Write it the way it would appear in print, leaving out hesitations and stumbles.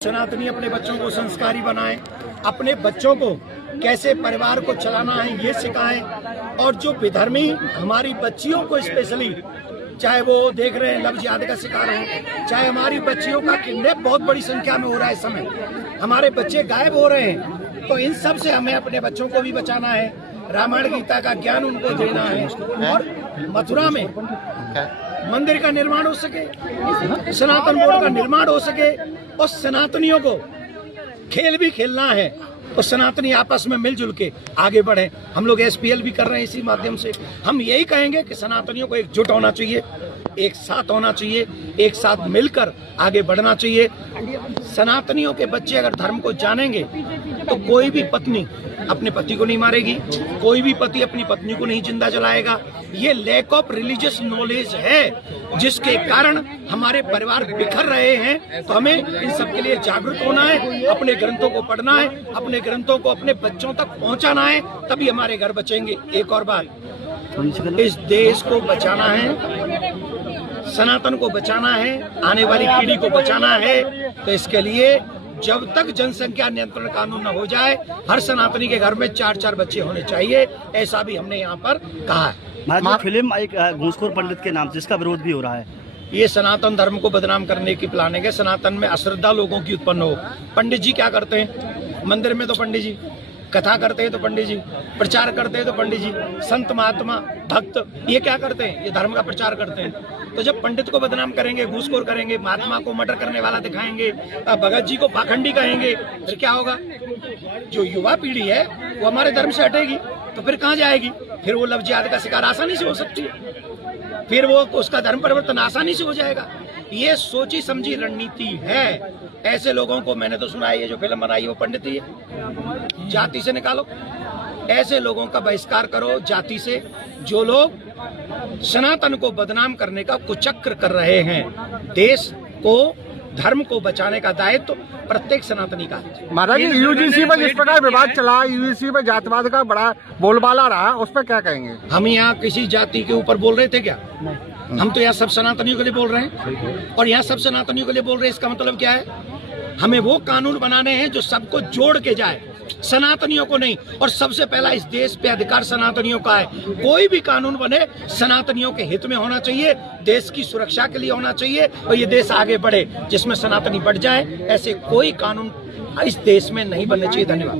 सनातनी अपने बच्चों को संस्कारी बनाएं, अपने बच्चों को कैसे परिवार को चलाना है ये सिखाएं। और जो विधर्मी हमारी बच्चियों को स्पेशली, चाहे वो देख रहे हैं लव जिहाद का शिकार हो, चाहे हमारी बच्चियों का किडनैप बहुत बड़ी संख्या में हो रहा है इस समय, हमारे बच्चे गायब हो रहे हैं, तो इन सब से हमें अपने बच्चों को भी बचाना है। रामायण गीता का ज्ञान उनको देना है और मथुरा में मंदिर का निर्माण हो सके, सनातन बोर्ड का निर्माण हो सके और सनातनियों को खेल भी खेलना है और सनातनी आपस में मिलजुल के आगे बढ़े। हम लोग SPL भी कर रहे हैं, इसी माध्यम से हम यही कहेंगे कि सनातनियों को एकजुट होना चाहिए, एक साथ होना चाहिए, एक साथ मिलकर आगे बढ़ना चाहिए। सनातनियों के बच्चे अगर धर्म को जानेंगे तो कोई भी पत्नी अपने पति को नहीं मारेगी, कोई भी पति अपनी पत्नी को नहीं जिंदा जलाएगा। ये लैक ऑफ रिलीजियस नॉलेज है जिसके कारण हमारे परिवार बिखर रहे हैं। तो हमें इन सब के लिए जागरूक होना है, अपने ग्रंथों को पढ़ना है, अपने ग्रंथों को अपने बच्चों तक पहुंचाना है, तभी हमारे घर बचेंगे। एक और बात, इस देश को बचाना है, सनातन को बचाना है, आने वाली पीढ़ी को बचाना है। तो इसके लिए जब तक जनसंख्या नियंत्रण कानून न हो जाए, हर सनातनी के घर में 4-4 बच्चे होने चाहिए, ऐसा भी हमने यहाँ पर कहा है। फिल्म एक घूसखोर पंडित के नाम, जिसका विरोध भी हो रहा है, ये सनातन धर्म को बदनाम करने की प्लानिंग है। सनातन में अश्रद्धा लोगों की उत्पन्न हो। पंडित जी क्या करते हैं? मंदिर में तो पंडित जी कथा करते हैं, तो पंडित जी प्रचार करते हैं, तो पंडित जी संत महात्मा भक्त ये क्या करते हैं? ये धर्म का प्रचार करते हैं। तो जब पंडित को बदनाम करेंगे, घूसखोर करेंगे, महात्मा को मर्डर करने वाला दिखाएंगे, भगत जी को पाखंडी कहेंगे, फिर क्या होगा? जो युवा पीढ़ी है वो हमारे धर्म से हटेगी, तो फिर कहाँ जाएगी? फिर वो लव जिहाद का शिकार आसानी से हो सकती है, फिर वो उसका धर्म परिवर्तन आसानी से हो जाएगा। ये सोची समझी रणनीति है। ऐसे लोगों को मैंने तो सुना है, ये जो फिल्म बनाई है वो पंडित ही है। जाति से निकालो, ऐसे लोगों का बहिष्कार करो जाति से, जो लोग सनातन को बदनाम करने का कुचक्र कर रहे हैं। देश को, धर्म को बचाने का दायित्व प्रत्येक सनातनी का है। महाराज जी, UGC में जिस प्रकार विवाद चला, UGC में जातिवाद का बड़ा बोलबाला रहा, उस पर क्या कहेंगे? हम यहाँ किसी जाति के ऊपर बोल रहे थे क्या? हम तो यहाँ सब सनातनियों के लिए बोल रहे हैं और यहाँ सब सनातनियों के लिए बोल रहे हैं। इसका मतलब क्या है? हमें वो कानून बनाने हैं जो सबको जोड़ के जाए, सनातनियों को नहीं। और सबसे पहला इस देश पे अधिकार सनातनियों का है। कोई भी कानून बने सनातनियों के हित में होना चाहिए, देश की सुरक्षा के लिए होना चाहिए और ये देश आगे बढ़े, जिसमें सनातनी बढ़ जाए। ऐसे कोई कानून इस देश में नहीं बनने चाहिए। धन्यवाद।